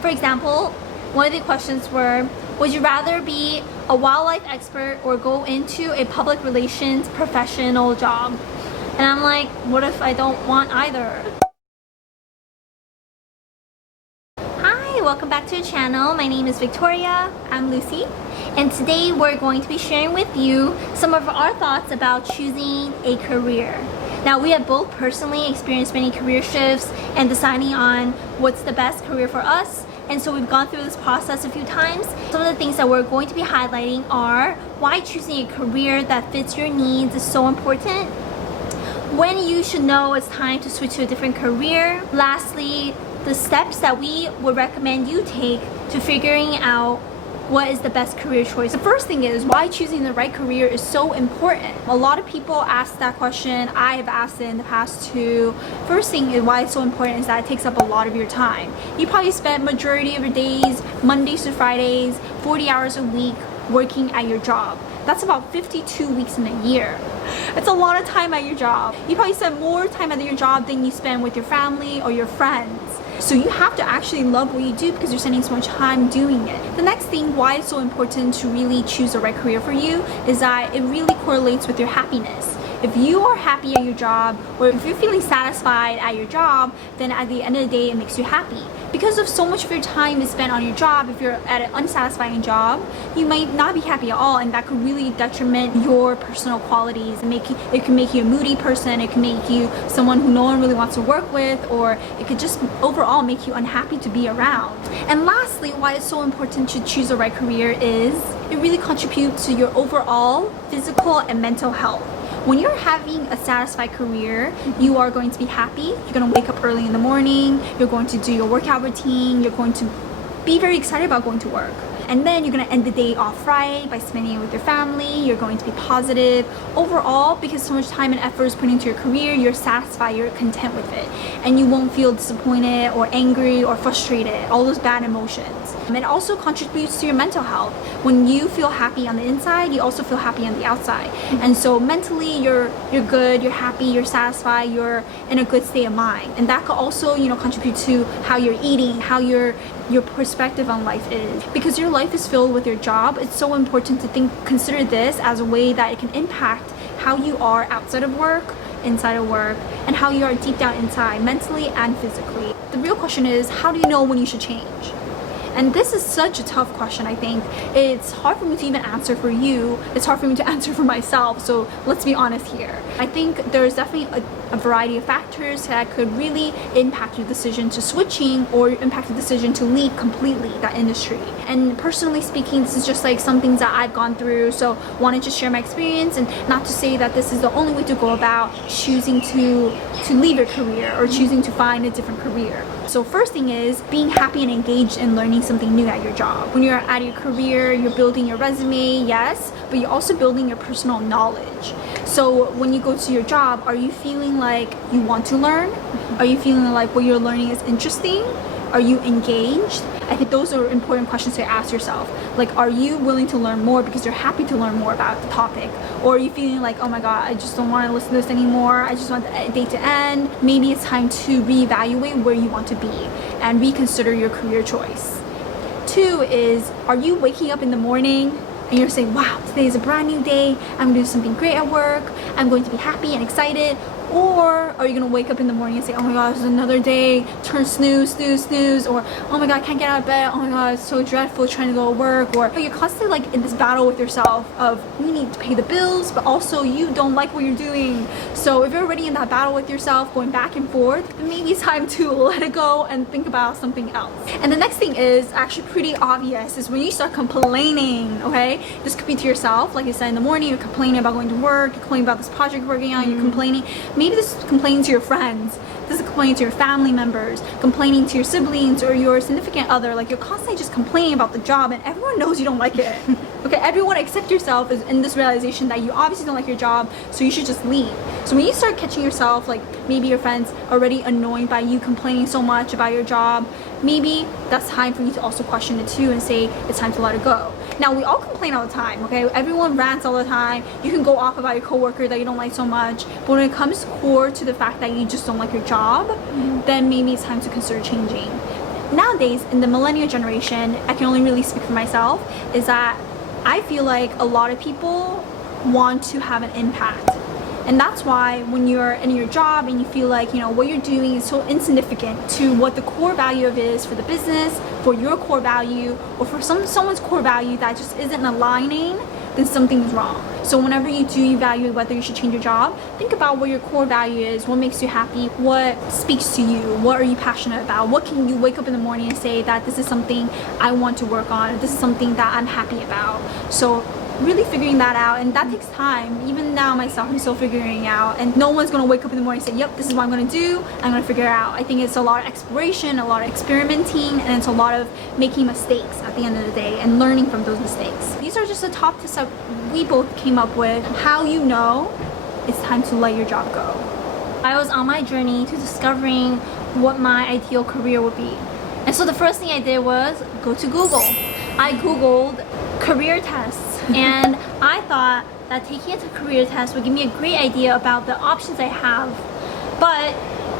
For example, one of the questions were, would you rather be a wildlife expert or go into a public relations professional job? And I'm like, what if I don't want either? Hi, welcome back to the channel. My name is Victoria. I'm Lucy. And today we're going to be sharing with you some of our thoughts about choosing a career. Now, we have both personally experienced many career shifts and deciding on what's the best career for us. And so we've gone through this process a few times. Some of the things that we're going to be highlighting are why choosing a career that fits your needs is so important, when you should know it's time to switch to a different career. Lastly, the steps that we would recommend you take to figuring out what is the best career choice. The first thing is why choosing the right career is so important. A lot of people ask that question. I have asked it in the past too. First thing is why it's so important is that it takes up a lot of your time. You probably spend majority of your days, Mondays to Fridays, 40 hours a week working at your job. That's about 52 weeks in a year. It's a lot of time at your job. You probably spend more time at your job than you spend with your family or your friends. So you have to actually love what you do because you're spending so much time doing it. The next thing why it's so important to really choose the right career for you is that it really correlates with your happiness. If you are happy at your job, or if you're feeling satisfied at your job, then at the end of the day, it makes you happy. Because of so much of your time is spent on your job, if you're at an unsatisfying job, you might not be happy at all, and that could really detriment your personal qualities. It can make you a moody person, it can make you someone who no one really wants to work with, or it could just overall make you unhappy to be around. And lastly, why it's so important to choose the right career is it really contributes to your overall physical and mental health. When you're having a satisfied career, you are going to be happy. You're going to wake up early in the morning. You're going to do your workout routine. You're going to be very excited about going to work. And then you're going to end the day off right by spending it with your family. You're going to be positive. Overall, because so much time and effort is put into your career, you're satisfied, you're content with it. And you won't feel disappointed or angry or frustrated, all those bad emotions. It also contributes to your mental health. When you feel happy on the inside, you also feel happy on the outside. And so mentally, you're good, you're happy, you're satisfied, you're in a good state of mind. And that could also, contribute to how you're eating, how your perspective on life is. Because your life is filled with your job, it's so important to consider this as a way that it can impact how you are outside of work, inside of work, and how you are deep down inside, mentally and physically. The real question is, how do you know when you should change? And this is such a tough question, I think. It's hard for me to even answer for you. It's hard for me to answer for myself. So let's be honest here. I think there's definitely a variety of factors that could really impact your decision to switching or impact the decision to leave completely that industry. And personally speaking, this is just like some things that I've gone through. So wanted to share my experience, and not to say that this is the only way to go about choosing to leave your career or choosing to find a different career. So first thing is being happy and engaged in learning something new at your job. When you're at your career, you're building your resume, yes, but you're also building your personal knowledge. So when you go to your job, are you feeling like you want to learn? Are you feeling like what you're learning is interesting? Are you engaged? I think those are important questions to ask yourself. Like, are you willing to learn more because you're happy to learn more about the topic? Or are you feeling like, oh my god, I just don't want to listen to this anymore, I just want the day to end? Maybe it's time to reevaluate where you want to be and reconsider your career choice. 2 is, are you waking up in the morning and you're saying, wow, today is a brand new day, I'm gonna do something great at work, I'm going to be happy and excited? Or are you gonna wake up in the morning and say, oh my god, it's another day, turn snooze, snooze, snooze, or oh my god, I can't get out of bed, oh my god, it's so dreadful trying to go to work? Or you're constantly like in this battle with yourself of you need to pay the bills, but also you don't like what you're doing. So if you're already in that battle with yourself, going back and forth, then maybe it's time to let it go and think about something else. And the next thing is actually pretty obvious, is when you start complaining, okay? This could be to yourself, like you said in the morning, you're complaining about going to work, you're complaining about this project you're working on, you're complaining. Maybe this is complaining to your friends, this is complaining to your family members, complaining to your siblings or your significant other. Like, you're constantly just complaining about the job, and everyone knows you don't like it. Okay, everyone except yourself is in this realization that you obviously don't like your job, so you should just leave. So when you start catching yourself, like maybe your friends already annoyed by you complaining so much about your job, maybe that's time for you to also question it too and say it's time to let it go. Now, we all complain all the time, okay? Everyone rants all the time. You can go off about your coworker that you don't like so much, but when it comes core to the fact that you just don't like your job, then maybe it's time to consider changing. nowadays in the millennial generation, I can only really speak for myself, is that I feel like a lot of people want to have an impact. And that's why when you're in your job and you feel like, you know, what you're doing is so insignificant to what the core value of it is for the business, for your core value, or for someone's core value that just isn't aligning, then something's wrong. So whenever you do evaluate whether you should change your job, think about what your core value is, what makes you happy, what speaks to you, what are you passionate about, what can you wake up in the morning and say that this is something I want to work on, this is something that I'm happy about. So really figuring that out, and that takes time. Even now myself, I'm still figuring out, and no one's gonna wake up in the morning and say, yep, this is what I'm gonna do, I'm gonna figure it out. I think it's a lot of exploration, a lot of experimenting, and it's a lot of making mistakes at the end of the day and learning from those mistakes. These are just the top tips that we both came up with, how you know it's time to let your job go. I was on my journey to discovering what my ideal career would be. And so the first thing I did was go to Google. I Googled career tests, and I thought that taking it to career test would give me a great idea about the options I have. But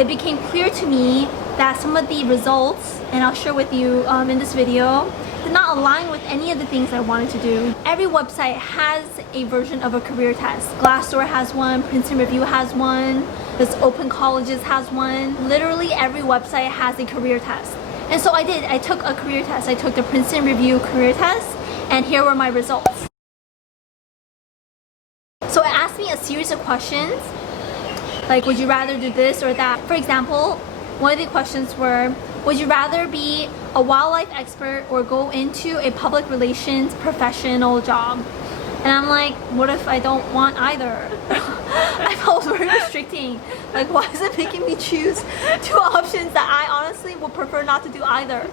it became clear to me that some of the results, and I'll share with you in this video, did not align with any of the things I wanted to do. Every website has a version of a career test. Glassdoor has one, Princeton Review has one, this Open Colleges has one. Literally every website has a career test. And so I did. I took a career test. I took the Princeton Review career test, and here were my results. So it asked me a series of questions, like would you rather do this or that? For example, one of the questions were, would you rather be a wildlife expert or go into a public relations professional job? And I'm like, what if I don't want either? I felt very restricting. Like, why is it making me choose two options that I honestly would prefer not to do either?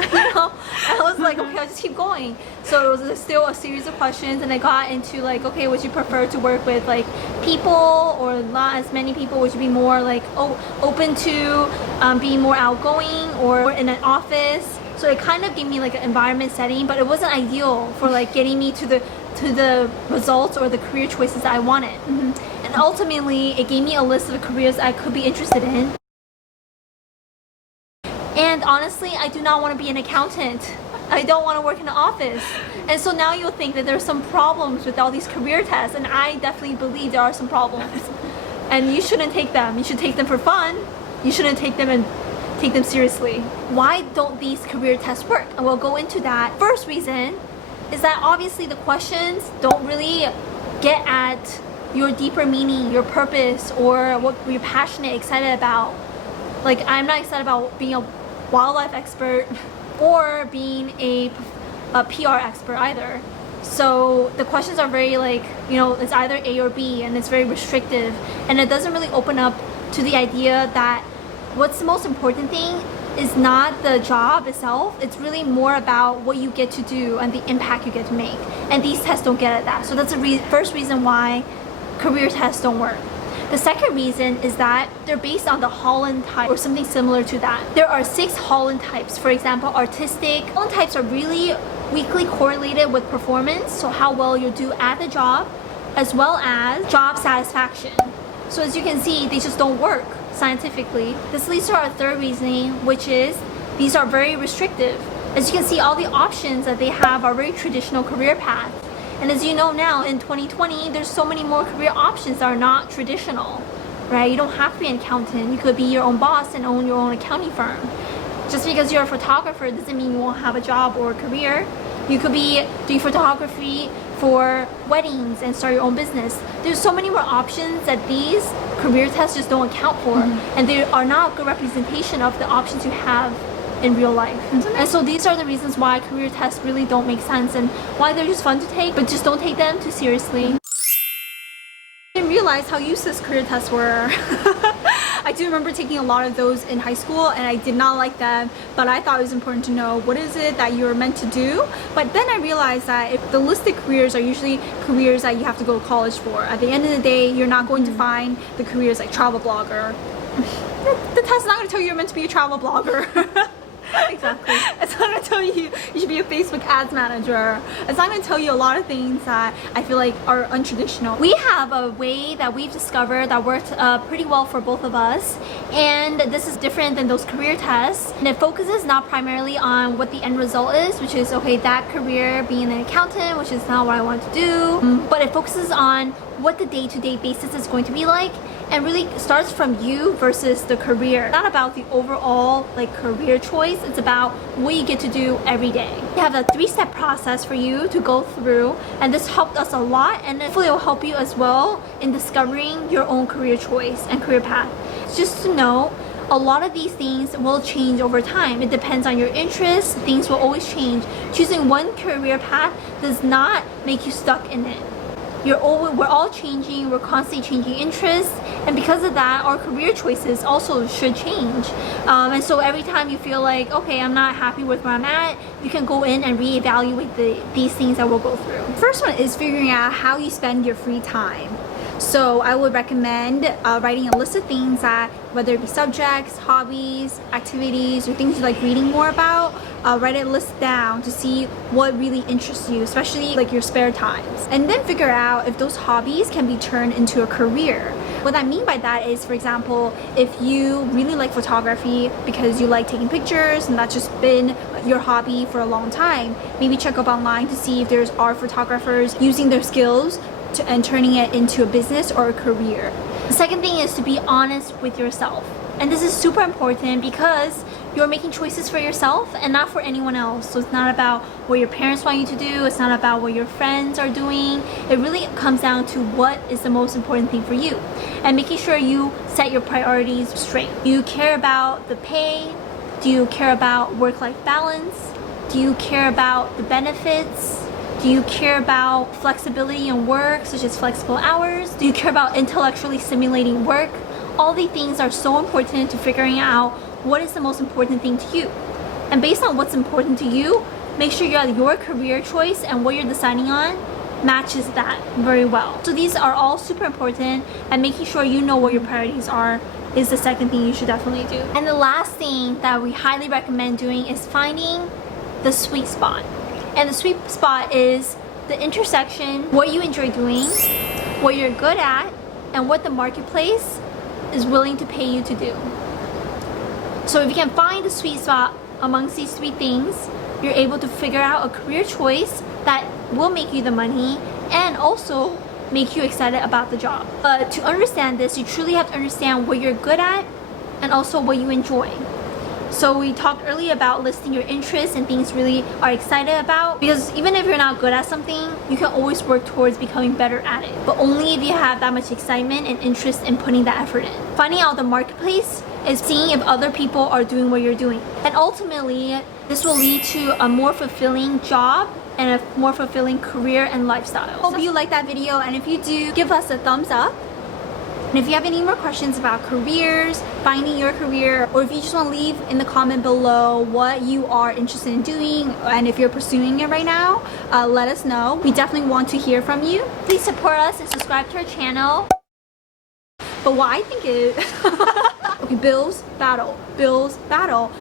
You know, I was like, okay, I'll just keep going. So it was still a series of questions, and I got into like, okay, would you prefer to work with like people or not as many people? Would you be more like open to being more outgoing or in an office? So it kind of gave me like an environment setting, but it wasn't ideal for like getting me to the results or the career choices that I wanted. And ultimately, it gave me a list of careers I could be interested in. And honestly, I do not want to be an accountant. I don't want to work in an office. And so now you'll think that there's some problems with all these career tests, and I definitely believe there are some problems. And you shouldn't take them. You should take them for fun. You shouldn't take them seriously. Why don't these career tests work? And we'll go into that. First reason is that obviously the questions don't really get at your deeper meaning, your purpose, or what you're passionate, excited about. Like, I'm not excited about being a wildlife expert or being a PR expert either. So the questions are very like, you know, it's either A or B, and it's very restrictive, and it doesn't really open up to the idea that what's the most important thing is not the job itself. It's really more about what you get to do and the impact you get to make. And these tests don't get at that. So that's the first reason why career tests don't work. The second reason is that they're based on the Holland type or something similar to that. There are 6 Holland types. For example, artistic. Holland types are really weakly correlated with performance, so how well you do at the job, as well as job satisfaction. So as you can see, they just don't work scientifically. This leads to our third reasoning, which is these are very restrictive. As you can see, all the options that they have are very traditional career paths. And as you know now, in 2020, there's so many more career options that are not traditional, right? You don't have to be an accountant. You could be your own boss and own your own accounting firm. Just because you're a photographer doesn't mean you won't have a job or a career. You could be doing photography for weddings and start your own business. There's so many more options that these career tests just don't account for. And they are not a good representation of the options you have in real life. And so these are the reasons why career tests really don't make sense and why they're just fun to take, but just don't take them too seriously. I didn't realize how useless career tests were. I do remember taking a lot of those in high school, and I did not like them, but I thought it was important to know what is it that you're meant to do. But then I realized that if the listed careers are usually careers that you have to go to college for. At the end of the day, you're not going to find the careers like travel blogger. The test is not going to tell you you're meant to be a travel blogger. Exactly. It's not going to tell tell you you should be a Facebook ads manager. It's not going to tell you a lot of things that I feel like are untraditional. We have a way that we've discovered that worked pretty well for both of us, and this is different than those career tests, and it focuses not primarily on what the end result is, which is okay, that career being an accountant, which is not what I want to do, but it focuses on what the day-to-day basis is going to be like, and really starts from you versus the career. It's not about the overall like career choice, it's about what you get to do every day. We have a 3-step process for you to go through, and this helped us a lot, and hopefully it will help you as well in discovering your own career choice and career path. Just to know, a lot of these things will change over time. It depends on your interests. Things will always change. Choosing one career path does not make you stuck in it. We're all changing, we're constantly changing interests, and because of that, our career choices also should change. And so every time you feel like, okay, I'm not happy with where I'm at, you can go in and reevaluate these things that we'll go through. First one is figuring out how you spend your free time. So I would recommend writing a list of things that, whether it be subjects, hobbies, activities, or things you like reading more about, write a list down to see what really interests you, especially like your spare times. And then figure out if those hobbies can be turned into a career. What I mean by that is, for example, if you really like photography because you like taking pictures and that's just been your hobby for a long time, maybe check up online to see if there's art photographers using their skills and turning it into a business or a career. The second thing is to be honest with yourself. And this is super important because you're making choices for yourself and not for anyone else. So it's not about what your parents want you to do, it's not about what your friends are doing. It really comes down to what is the most important thing for you. And making sure you set your priorities straight. Do you care about the pay? Do you care about work-life balance? Do you care about the benefits? Do you care about flexibility in work, such as flexible hours? Do you care about intellectually stimulating work? All these things are so important to figuring out what is the most important thing to you. And based on what's important to you, make sure your career choice and what you're deciding on matches that very well. So these are all super important, and making sure you know what your priorities are is the second thing you should definitely do. And the last thing that we highly recommend doing is finding the sweet spot. And the sweet spot is the intersection, what you enjoy doing, what you're good at, and what the marketplace is willing to pay you to do. So if you can find the sweet spot amongst these three things, you're able to figure out a career choice that will make you the money and also make you excited about the job. But to understand this, you truly have to understand what you're good at and also what you enjoy. So we talked earlier about listing your interests and things you really are excited about, because even if you're not good at something, you can always work towards becoming better at it, but only if you have that much excitement and interest in putting that effort in. Finding out the marketplace is seeing if other people are doing what you're doing, and ultimately this will lead to a more fulfilling job and a more fulfilling career and lifestyle. Hope you liked that video, and if you do, give us a thumbs up. And if you have any more questions about careers, finding your career, or if you just want to leave in the comment below what you are interested in doing, and if you're pursuing it right now, let us know. We definitely want to hear from you. Please support us and subscribe to our channel. But what I think is, okay, bills battle.